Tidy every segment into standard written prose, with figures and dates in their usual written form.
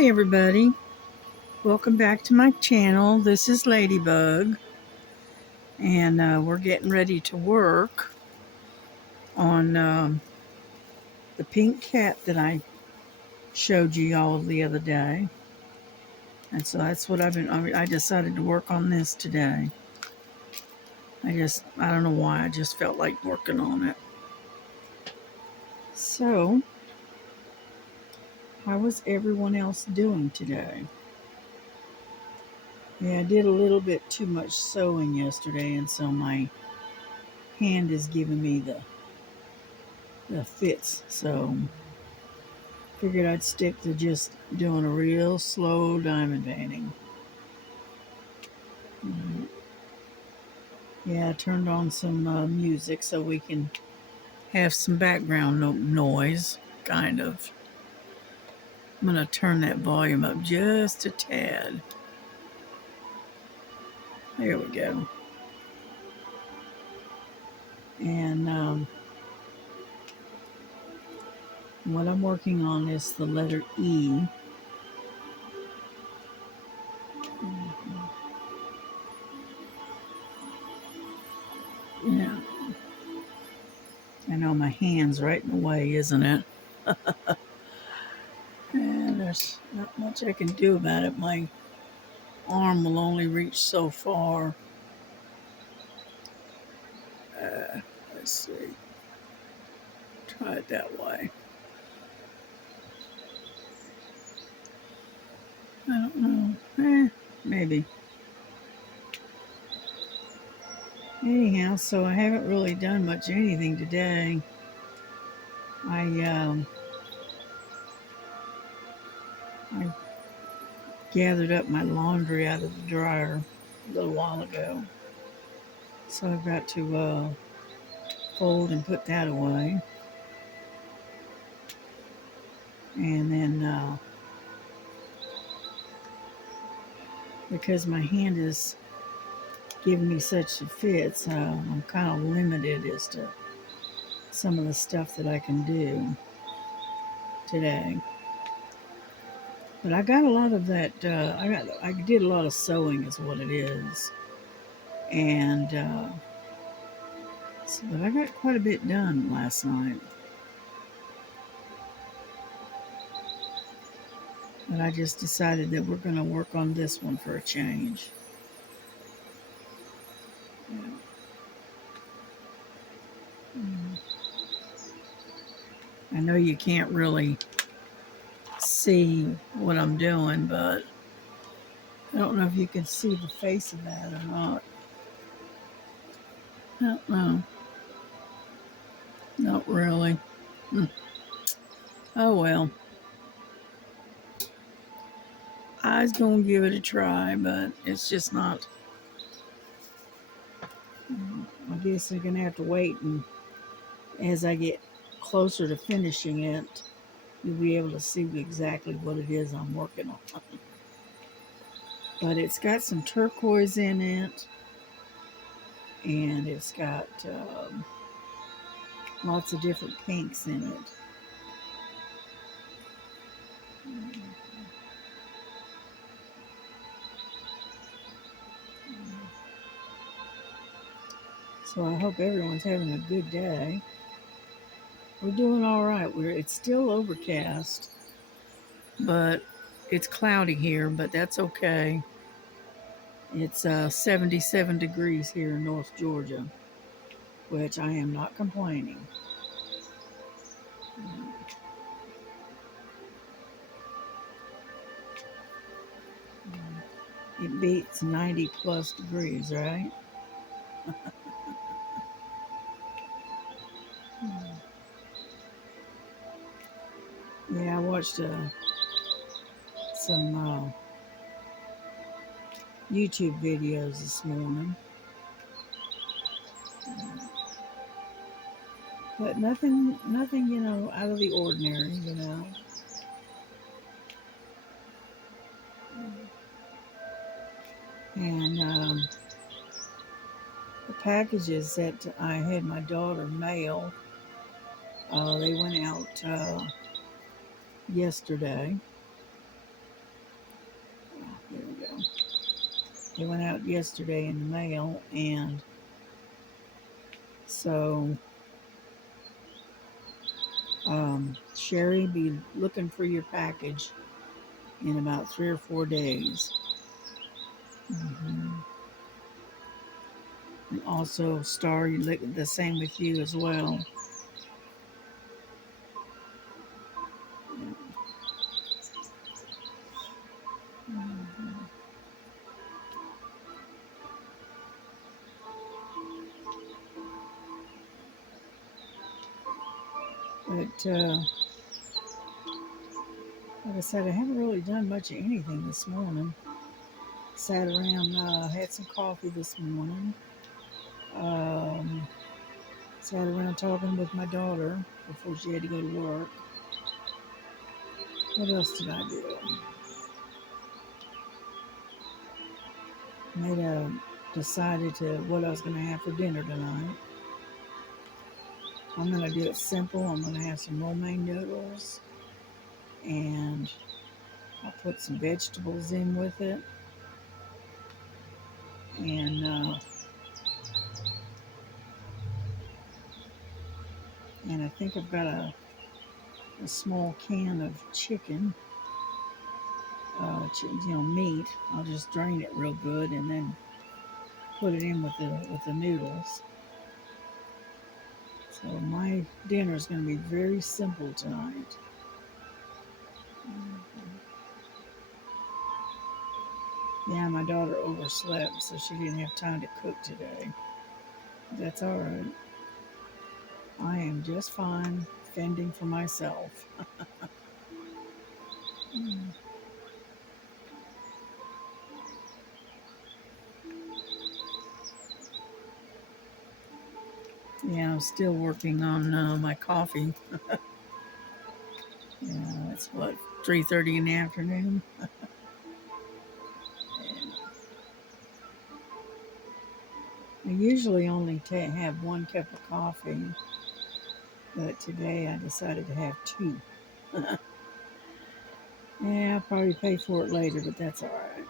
Hi everybody, welcome back to my channel. This is Ladybug, and we're getting ready to work on the pink cat that I showed you all the other day. And so that's what I decided to work on this today. I don't know why, I just felt like working on it. So, how was everyone else doing today? Yeah, I did a little bit too much sewing yesterday, and so my hand is giving me the fits. So, figured I'd stick to just doing a real slow diamond painting. Yeah, I turned on some music so we can have some background noise, kind of. I'm going to turn that volume up just a tad. There we go. And what I'm working on is the letter E. Yeah. I know my hand's right in the way, isn't it? And there's not much I can do about it. My arm will only reach so far. Let's see. Try it that way. I don't know. Maybe. Anyhow, so I haven't really done much anything today. I I gathered up my laundry out of the dryer a little while ago. So I've got to fold and put that away. And then because my hand is giving me such fits, I'm kind of limited as to some of the stuff that I can do today. But I got a lot of that. I did a lot of sewing, is what it is, and but I got quite a bit done last night. But I just decided that we're going to work on this one for a change. Yeah. I know you can't really see what I'm doing, but I don't know if you can see the face of that or not. I don't know. Not really. Oh well. I was going to give it a try, but it's just not. I guess I'm going to have to wait, and as I get closer to finishing it, you'll be able to see exactly what it is I'm working on. But it's got some turquoise in it, and it's got lots of different pinks in it. So I hope everyone's having a good day. We're doing all right. It's still overcast, but it's cloudy here, but that's okay. It's 77 degrees here in North Georgia, which I am not complaining. It beats 90 plus degrees, right? Yeah, I watched some YouTube videos this morning, but nothing, out of the ordinary. And the packages that I had my daughter mail, they went out yesterday. There we go. They went out yesterday in the mail, and so Sherry, be looking for your package in about 3 or 4 days. hmm And also, Star, you look the same with you as well. Mhm. But like I said, I haven't really done much of anything this morning. Sat around, had some coffee this morning. Um, Sat around talking with my daughter before she had to go to work. What else did I do? Made a Decided to what I was going to have for dinner tonight. I'm going to do it simple. I'm going to have some romaine noodles, and I'll put some vegetables in with it. And and I think I've got a small can of chicken, meat. I'll just drain it real good and then put it in with the noodles. So my dinner is going to be very simple tonight. Yeah, my daughter overslept, so she didn't have time to cook today. That's all right. I am just fine fending for myself. Yeah, I'm still working on my coffee. Yeah, it's what 3:30 in the afternoon. And I usually only have 1 cup of coffee, but today I decided to have two. Yeah, I'll probably pay for it later, but that's all right.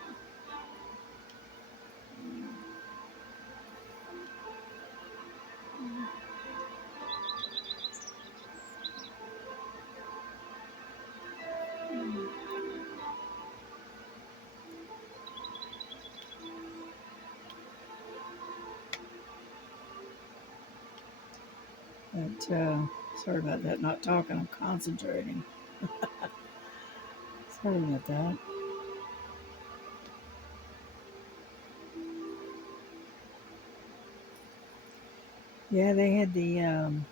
But sorry about that. Not talking. I'm concentrating. Sorry about that. Yeah, they had the. I'm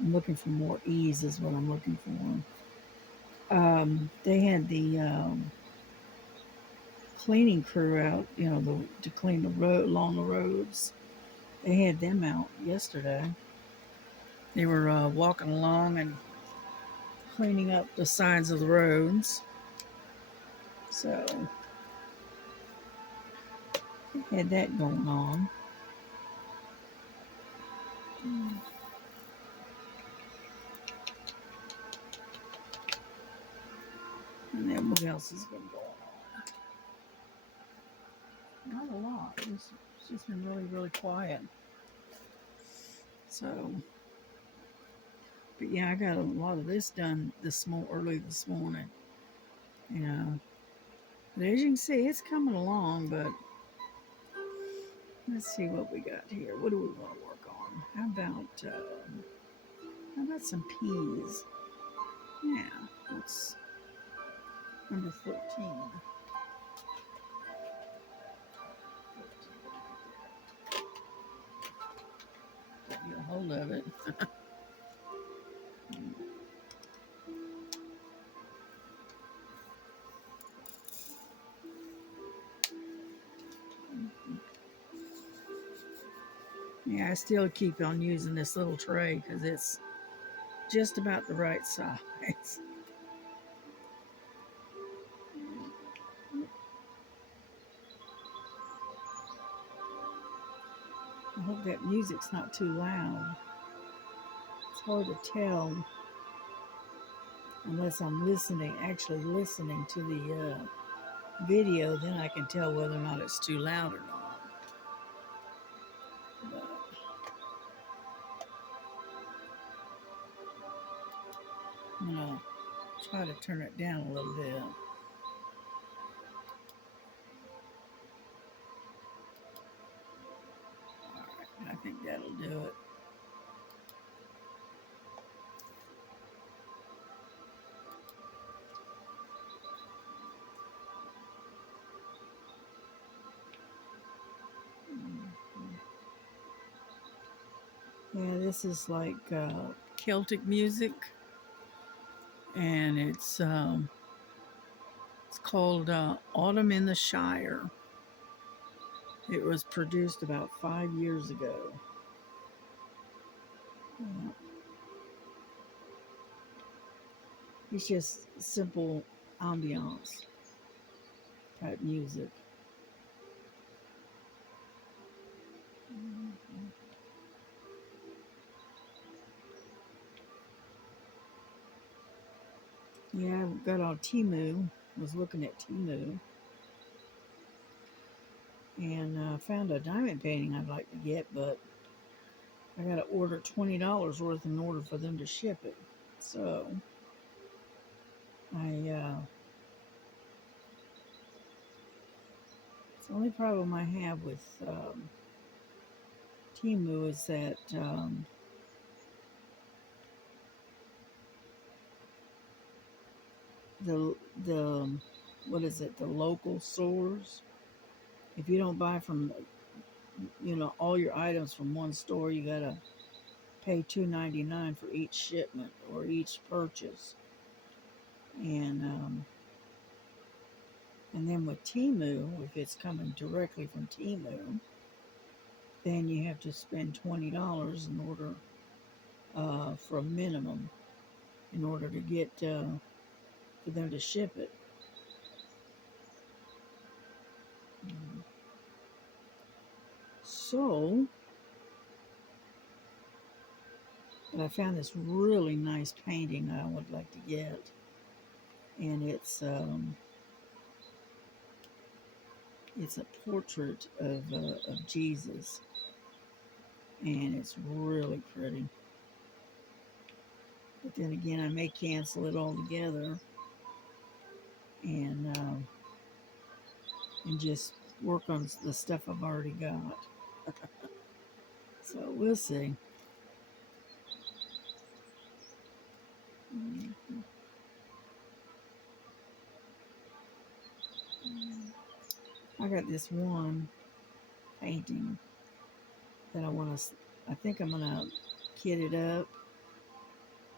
looking for more ease. Is what I'm looking for. They had the cleaning crew out. To clean the road along the roads. They had them out yesterday. They were walking along and cleaning up the sides of the roads. So they had that going on. And then what else has been going on? Not a lot. It's just been really, really quiet. So, but yeah, I got a lot of this done early this morning. You know, but as you can see, it's coming along. But let's see what we got here. What do we want to work on? How about some peas? Yeah, that's number 13. Get a hold of it. Yeah, I still keep on using this little tray because it's just about the right size. I hope that music's not too loud. It's hard to tell unless I'm actually listening to the video, then I can tell whether or not it's too loud or not. But I'm gonna try to turn it down a little bit. Alright, I think that'll do it. Yeah, this is like Celtic music, and it's called Autumn in the Shire. It was produced about 5 years ago. Uh, it's just simple ambiance type music. Yeah, I got on Temu. Was looking at Temu and found a diamond painting I'd like to get, but I got to order $20 worth in order for them to ship it. So it's the only problem I have with Temu is that the what is it? The local stores. If you don't buy from all your items from one store, you gotta pay $2.99 for each shipment or each purchase. And then with Temu, if it's coming directly from Temu, then you have to spend $20 in order for a minimum in order to get for them to ship it. So, but I found this really nice painting I would like to get, and it's a portrait of Jesus, and it's really pretty. But then again, I may cancel it altogether and just work on the stuff I've already got. So we'll see. I got this one painting that I want to. I think I'm gonna kit it up,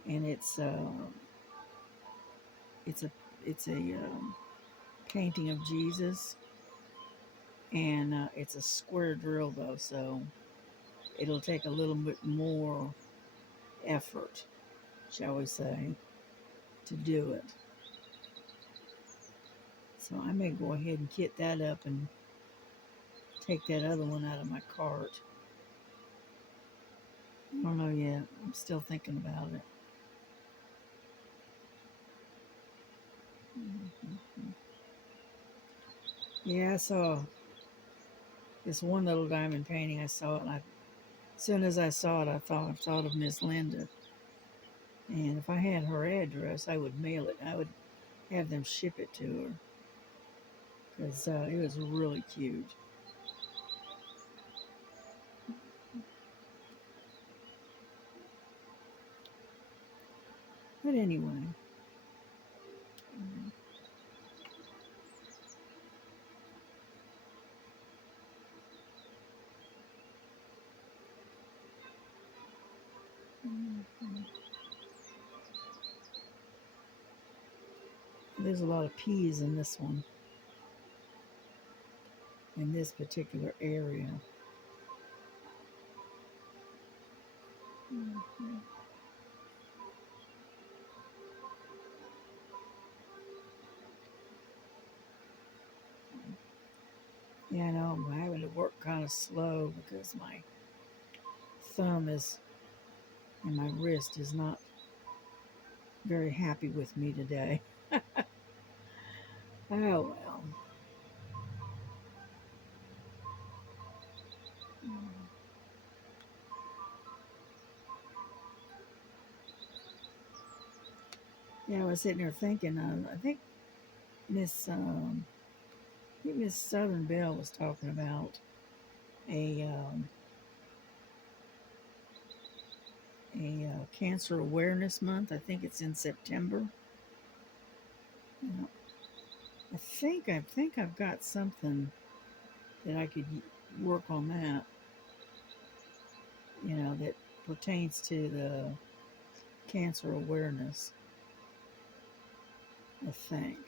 and it's a it's a painting of Jesus, and it's a square drill though, so it'll take a little bit more effort, shall we say, to do it. So I may go ahead and kit that up and take that other one out of my cart. I don't know yet. I'm still thinking about it. Yeah, I saw this one little diamond painting. I saw it, and as soon as I saw it, I thought of Miss Linda. And if I had her address, I would mail it. I would have them ship it to her because it was really cute. But anyway, there's a lot of peas in this one, in this particular area. Yeah, I know I'm having to work kind of slow because my thumb is and my wrist is not very happy with me today. Oh well. Yeah, I was sitting there thinking. I think Miss Miss Southern Belle was talking about a Cancer Awareness Month. I think it's in September. Yeah, I think I've got something that I could work on that. That pertains to the cancer awareness. I think.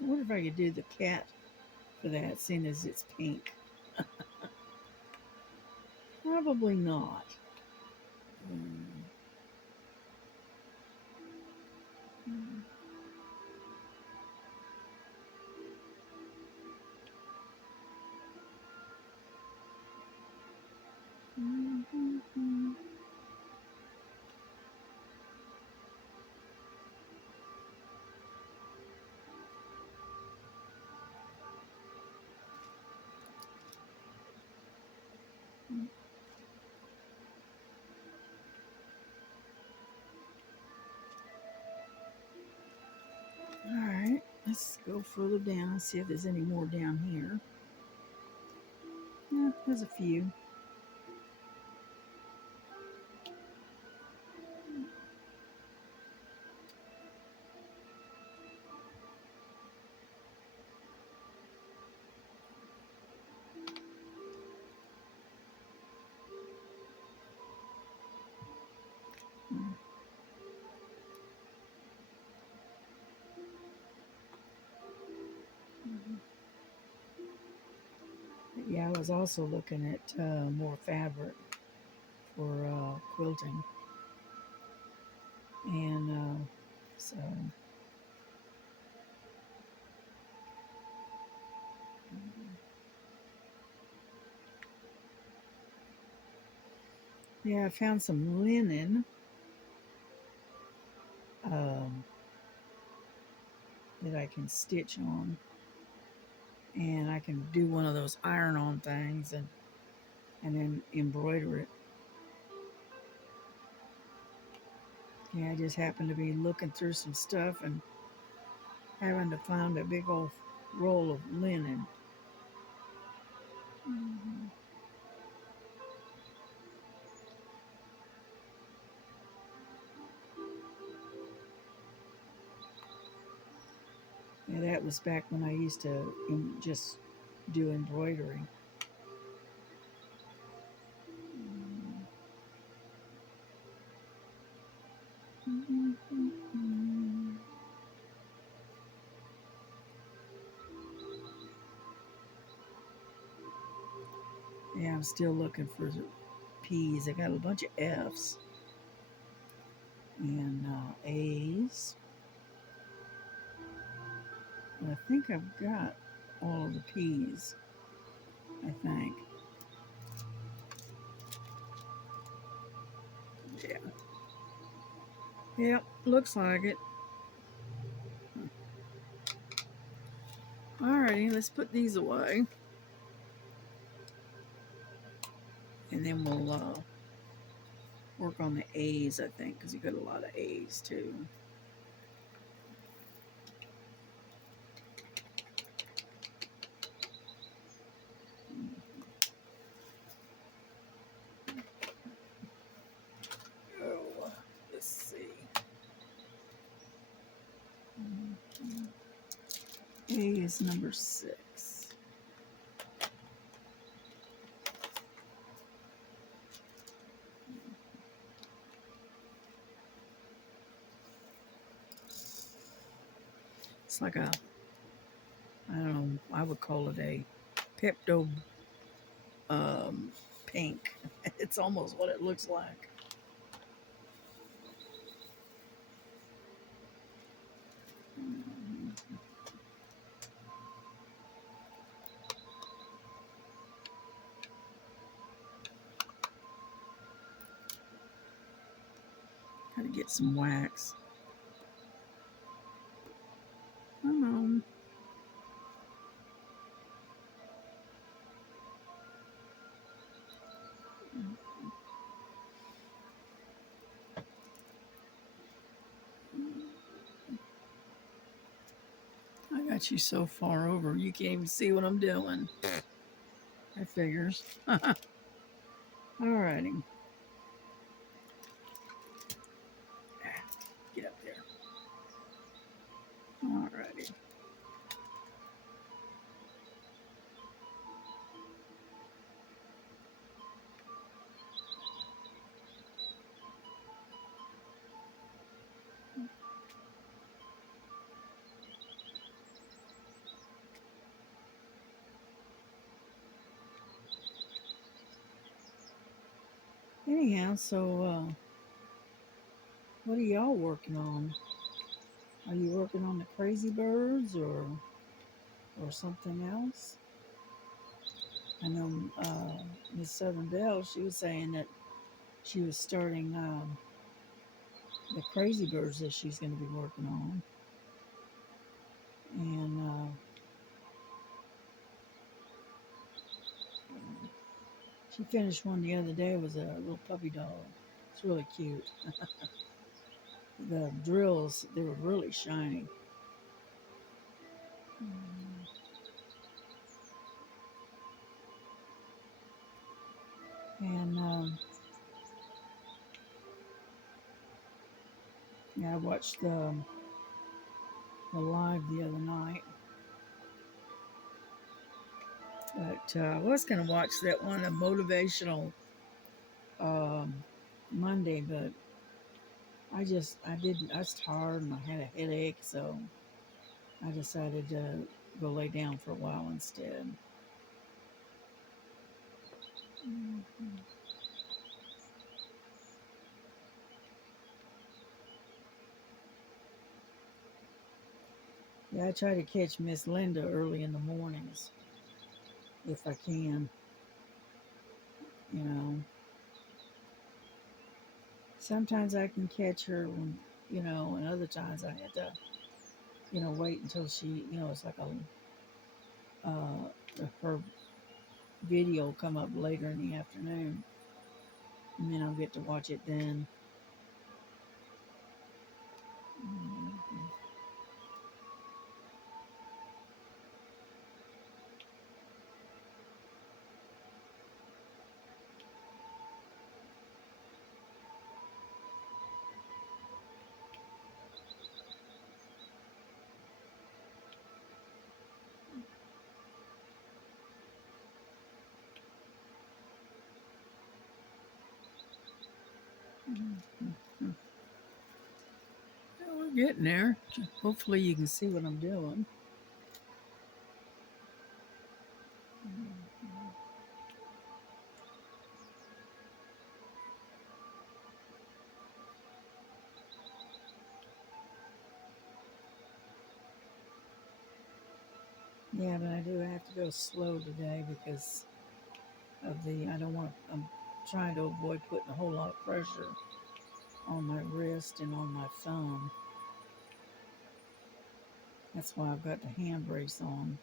I wonder if I could do the cat for that, seeing as it's pink. Probably not. Mm. All right, let's go further down and see if there's any more down here. Yeah, there's a few. But yeah, I was also looking at more fabric for quilting, and so yeah, I found some linen um, that I can stitch on, and I can do one of those iron-on things and then embroider it. Yeah, I just happened to be looking through some stuff and having to find a big old roll of linen. Mhm. Yeah, that was back when I used to just do embroidery. Yeah, I'm still looking for P's. I got a bunch of F's and A's. But I think I've got all of the P's. I think. Yeah. Yep, looks like it. Alrighty, let's put these away. And then we'll work on the A's, I think, because you got a lot of A's too. Oh, let's see. A is number 6. It's like I don't know, I would call it a Pepto pink. It's almost what it looks like. Gotta get some wax. Come on. I got you so far over, you can't even see what I'm doing. That figures. Alrighty. Get up there. Alrighty. Anyhow, so what are y'all working on? Are you working on the Crazy Birds or something else? I know Miss Southern Belle, she was saying that she was starting the Crazy Birds that she's going to be working on. And she finished one the other day. It was a little puppy dog. It's really cute. The drills, they were really shiny. And yeah, I watched the live the other night. But I was going to watch that one, a motivational um, Monday, but I didn't. I was tired and I had a headache, so I decided to go lay down for a while instead. Mhm. Yeah, I try to catch Miss Linda early in the mornings if I can. You know, sometimes I can catch her when, and other times I had to, wait until she, it's like uh, her video will come up later in the afternoon, and then I'll get to watch it then. Mhm. Mhm. Well, we're getting there. Hopefully, you can see what I'm doing. Yeah, but I do have to go slow today because of I don't want I'm trying to avoid putting a whole lot of pressure on my wrist and on my thumb. That's why I've got the hand brace on.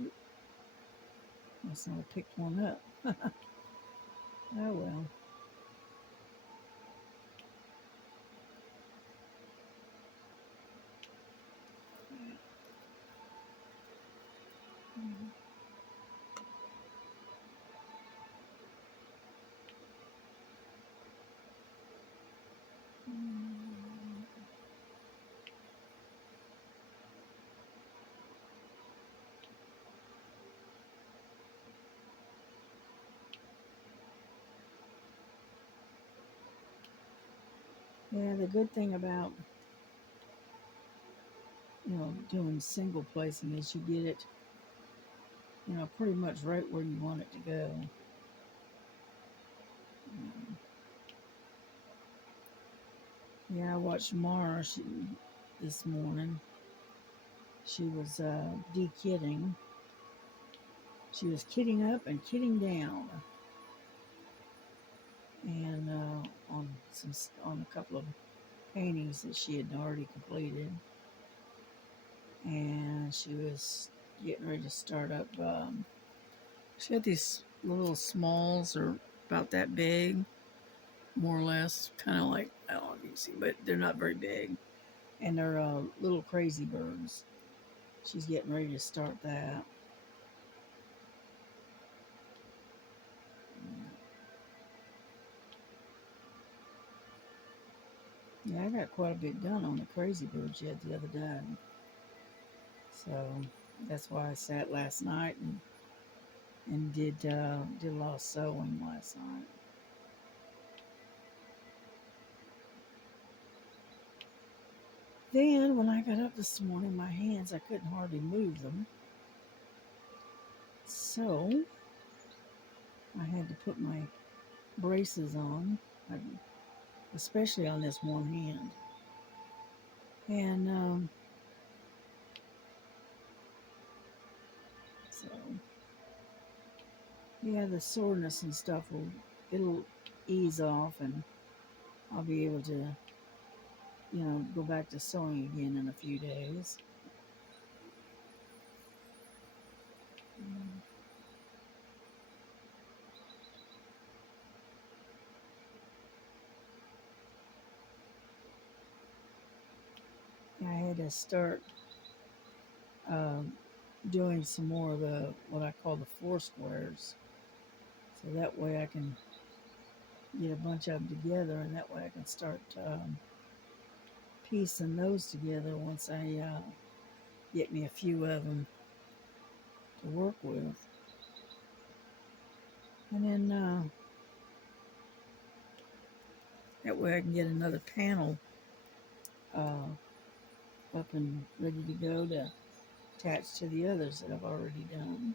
Oop, must not have picked one up. Oh well. Yeah, the good thing about doing single placing is you get it pretty much right where you want it to go. Yeah, I watched Mara this morning. She was de-kitting. She was kitting up and kitting down, and on a couple of paintings that she had already completed, and she was getting ready to start up. She had these little smalls, or about that big, more or less, kind of like, I don't know if you can see, but they're not very big, and they're little crazy birds. She's getting ready to start that. Yeah, I got quite a bit done on the crazy birds yet the other day. So that's why I sat last night and did a lot of sewing last night. Then when I got up this morning, my hands, I couldn't hardly move them. So I had to put my braces on, especially on this one hand. And so yeah, the soreness and stuff it'll ease off, and I'll be able to, go back to sewing again in a few days. I had to start um, doing some more of the what I call the four squares, so that way I can get a bunch of them together, and that way I can start piecing those together once I get me a few of them to work with, and then that way I can get another panel uh, up and ready to go to attach to the others that I've already done.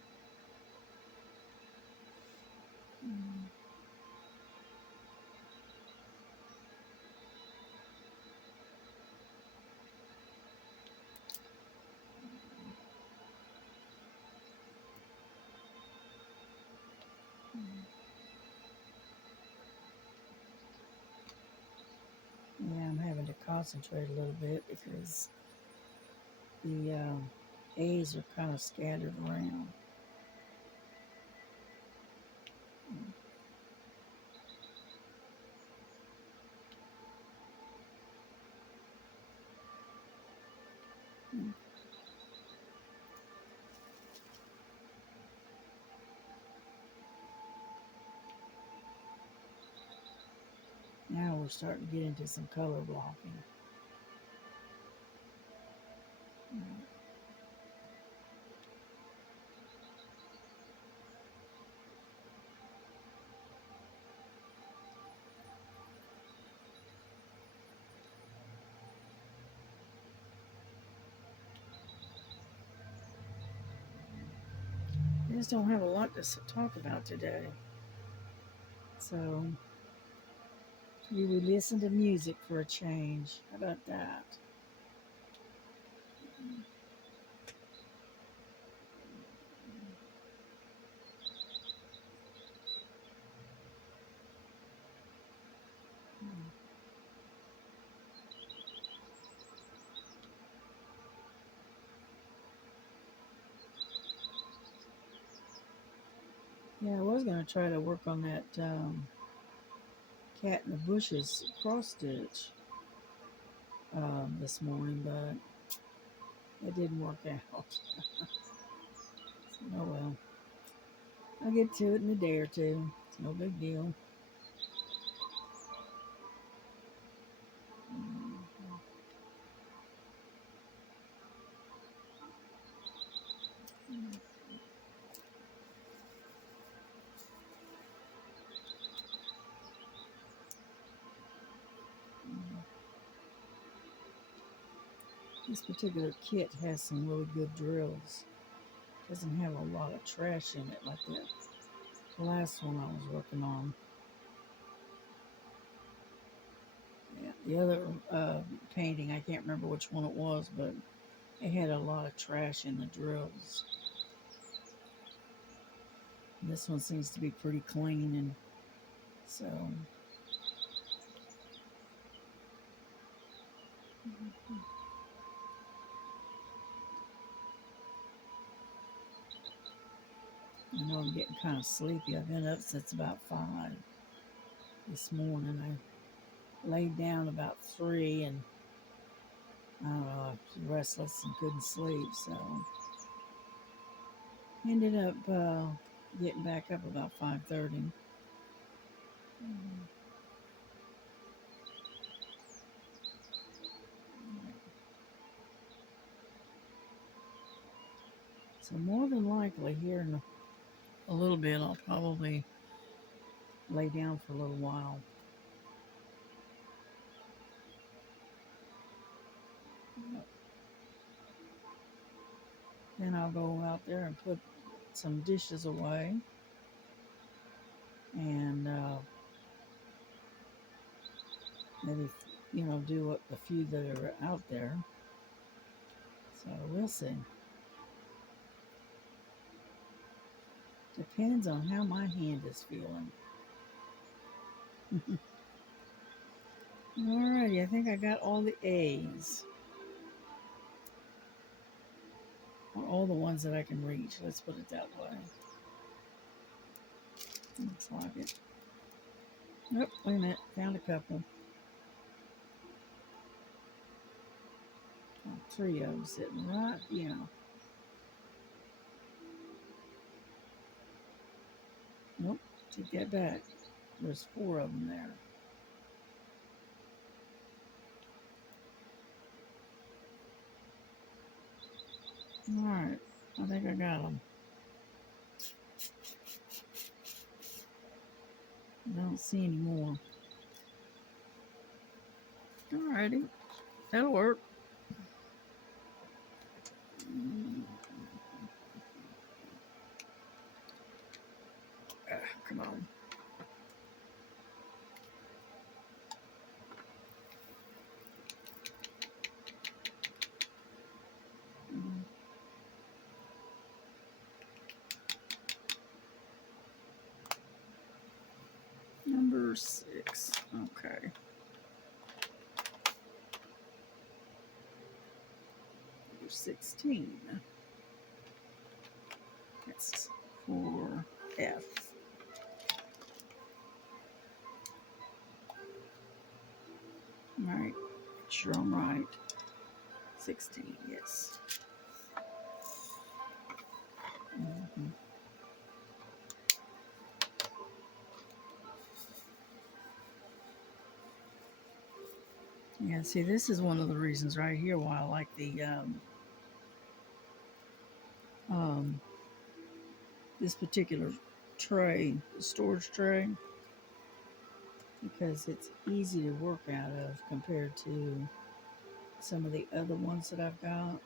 Yeah, I'm having to concentrate a little bit because the A's are kind of scattered around. Now we're starting to get into some color blocking. I just don't have a lot to talk about today. So we would listen to music for a change. How about that? Yeah, I was going to try to work on that cat in the bushes cross stitch this morning, but it didn't work out. Oh well. I'll get to it in a day or two. It's no big deal. This particular kit has some really good drills. Doesn't have a lot of trash in it like that last one I was working on. Yeah, the other painting, I can't remember which one it was, but It had a lot of trash in the drills. This one seems to be pretty clean, and so I know I'm getting kind of sleepy. I've been up since about 5 this morning. I laid down about 3, and I don't know, I was restless and couldn't sleep, so ended up getting back up about 5:30. So more than likely here in a little bit I'll probably lay down for a little while. Then I'll go out there and put some dishes away and maybe, do up a few that are out there. So we'll see. Depends on how my hand is feeling. Alrighty, I think I got all the A's. Or all the ones that I can reach. Let's put it that way. Looks like it. Nope, wait a minute. Found a couple. Oh, 3 of them sitting right, Nope, take that back. There's 4 of them there. Alright, I think I got them. I don't see any more. Alrighty, that'll work. Come on. Number 6. Okay. Number 16. That's for F. Alright, sure I'm right. 16, yes. Mm-hmm. Yeah, see, this is one of the reasons right here why I like the this particular tray, the storage tray, because it's easy to work out of compared to some of the other ones that I've got.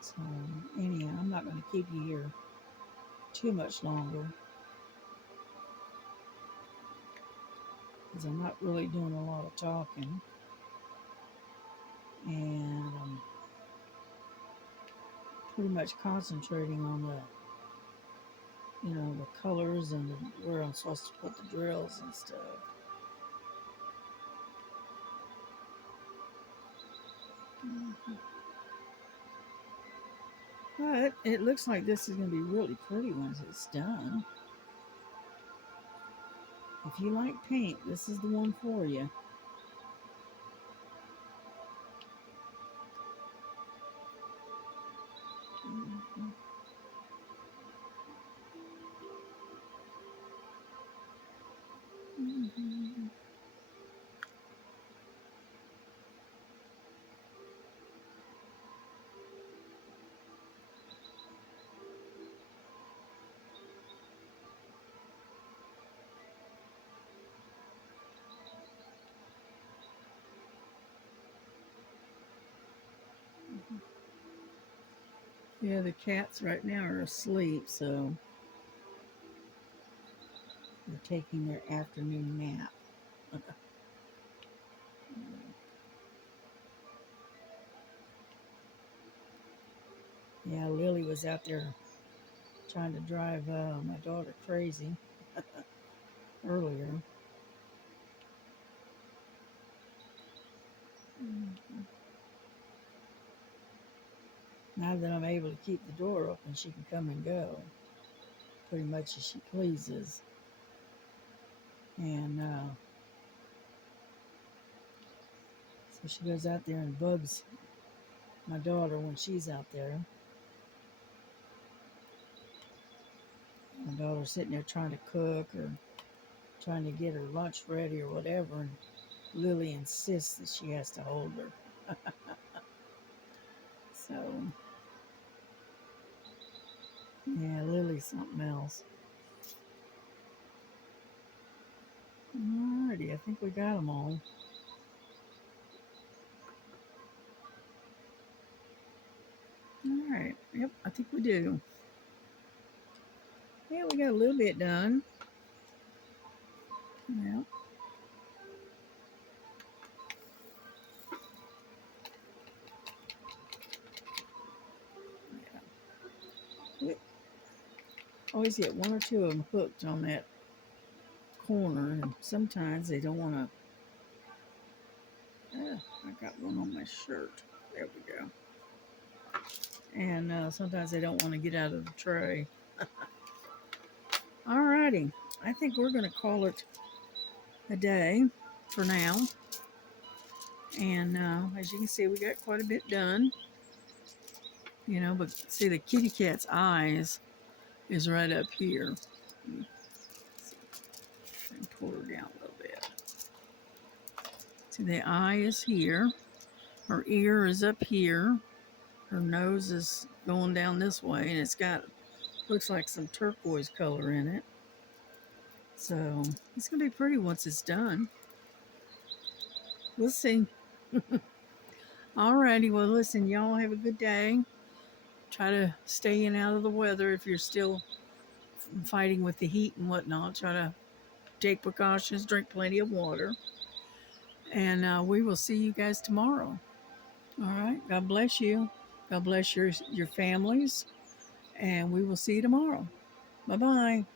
So anyhow, I'm not going to keep you here too much longer because I'm not really doing a lot of talking, and I'm pretty much concentrating on the colors and where I'm supposed to put the drills and stuff. But it looks like this is going to be really pretty once it's done. If you like paint, this is the one for you. Yeah, the cats right now are asleep, so they're taking their afternoon nap. Yeah, Lily was out there trying to drive my daughter crazy earlier. Now that I'm able to keep the door open, she can come and go pretty much as she pleases. And so she goes out there and bugs my daughter when she's out there. My daughter's sitting there trying to cook or trying to get her lunch ready or whatever, and Lily insists that she has to hold her. So, yeah, Lily's something else. Alrighty, I think we got them all. Alright, yep, I think we do. Yeah, we got a little bit done. Yeah. We always get one or two of them hooked on that corner, and sometimes they don't want to. I got one on my shirt. There we go. And sometimes they don't want to get out of the tray. Alrighty, I think we're going to call it a day for now. And as you can see, we got quite a bit done. You know, but see, the kitty cat's eyes is right up here. And pull her down a little bit. See, the eye is here. Her ear is up here. Her nose is going down this way, and it's got, looks like some turquoise color in it. So it's going to be pretty once it's done. We'll see. Alrighty, well, listen, y'all have a good day. Try to stay in out of the weather if you're still fighting with the heat and whatnot. Try to take precautions, drink plenty of water, and we will see you guys tomorrow. All right. God bless you. God bless your families, and we will see you tomorrow. Bye bye.